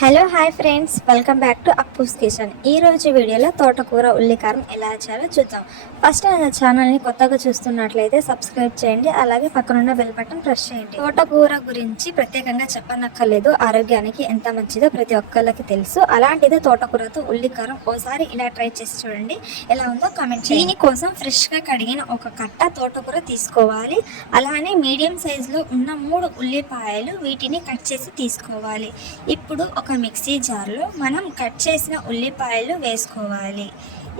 Hello hi friends, welcome back to Appu's kitchen. ఈ రోజు వీడియోలో తోటకూర ఉల్లికారం ఎలా చేయాలో చూద్దాం. ఫస్ట్ నా ఛానల్ని కొత్తగా చూస్తున్నట్లయితే సబ్స్క్రైబ్ చేయండి, అలాగే పక్కనున్న బెల్ బటన్ ప్రెస్ చేయండి. తోటకూర గురించి ప్రత్యేకంగా చెప్పనక్కర్లేదు, ఆరోగ్యానికి ఎంత మంచిదో ప్రతి ఒక్కళ్ళకి తెలుసు. అలాంటిదే తోటకూరతో ఉల్లికారం ఓసారి ఇలా ట్రై చేసి చూడండి, ఎలా ఉందో కామెంట్ చేయండి. దీనికోసం ఫ్రెష్గా కడిగిన ఒక కట్ట తోటకూర తీసుకోవాలి. అలానే మీడియం సైజులో ఉన్న 3 ఉల్లిపాయలు, వీటిని కట్ చేసి తీసుకోవాలి. ఇప్పుడు ఒక మిక్సీ జార్లో మనం కట్ చేసిన ఉల్లిపాయలు వేసుకోవాలి.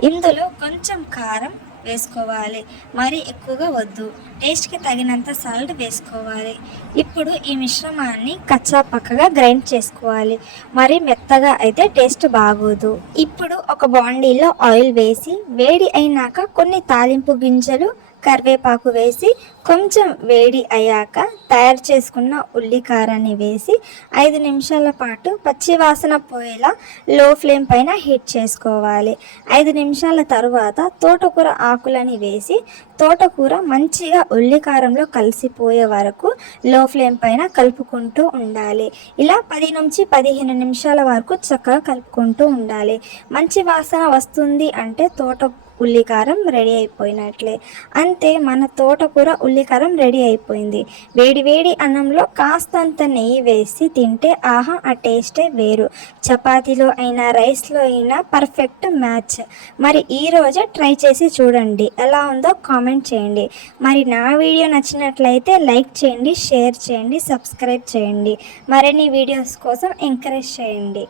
ఇందులో కొంచెం కారం వేసుకోవాలి, మరీ ఎక్కువగా వద్దు. టేస్ట్కి తగినంత సాల్ట్ వేసుకోవాలి. ఇప్పుడు ఈ మిశ్రమాన్ని కచ్చా పక్కగా గ్రైండ్ చేసుకోవాలి, మరి మెత్తగా అయితే టేస్ట్ బాగోదు. ఇప్పుడు ఒక బాండీలో ఆయిల్ వేసి వేడి అయినాక కొన్ని తాలింపు గింజలు, కరివేపాకు వేసి కొంచెం వేడి అయ్యాక తయారు చేసుకున్న ఉల్లికారాన్ని వేసి 5 నిమిషాల పాటు పచ్చివాసన పోయేలా లో ఫ్లేమ్ పైన హీట్ చేసుకోవాలి. 5 నిమిషాల తరువాత తోటకూర ఆకులని వేసి తోటకూర మంచిగా ఉల్లికారంలో కలిసిపోయే వరకు లో ఫ్లేమ్ పైన కలుపుకుంటూ ఉండాలి. ఇలా 10 నుంచి 15 నిమిషాల వరకు చక్కగా కలుపుకుంటూ ఉండాలి. మంచి వాసన వస్తుంది అంటే ఉల్లికారం రెడీ అయిపోయినట్లే. అంతే, మన తోటకూర ఉల్లికారం రెడీ అయిపోయింది. వేడి వేడి అన్నంలో కాస్తంత నెయ్యి వేసి తింటే ఆహా, ఆ టేస్టే వేరు. చపాతీలో అయినా రైస్లో అయినా పర్ఫెక్ట్ మ్యాచ్. మరి ఈరోజే ట్రై చేసి చూడండి, ఎలా ఉందో కామెంట్ చేయండి. మరి నా వీడియో నచ్చినట్లయితే లైక్ చేయండి, షేర్ చేయండి, సబ్స్క్రైబ్ చేయండి. మరిన్ని వీడియోస్ కోసం ఎంకరేజ్ చేయండి.